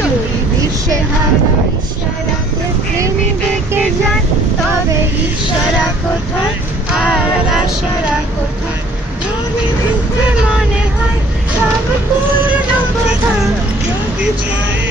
যদি বিশ্বে হারা ইশারাতে প্রেমী ডেকে যায়, তবে ইশারা কোথায় আর আশারা কোথায়? যদি মিথ্যে মনে হয় সব পূর্ণ কথা, যদি চাই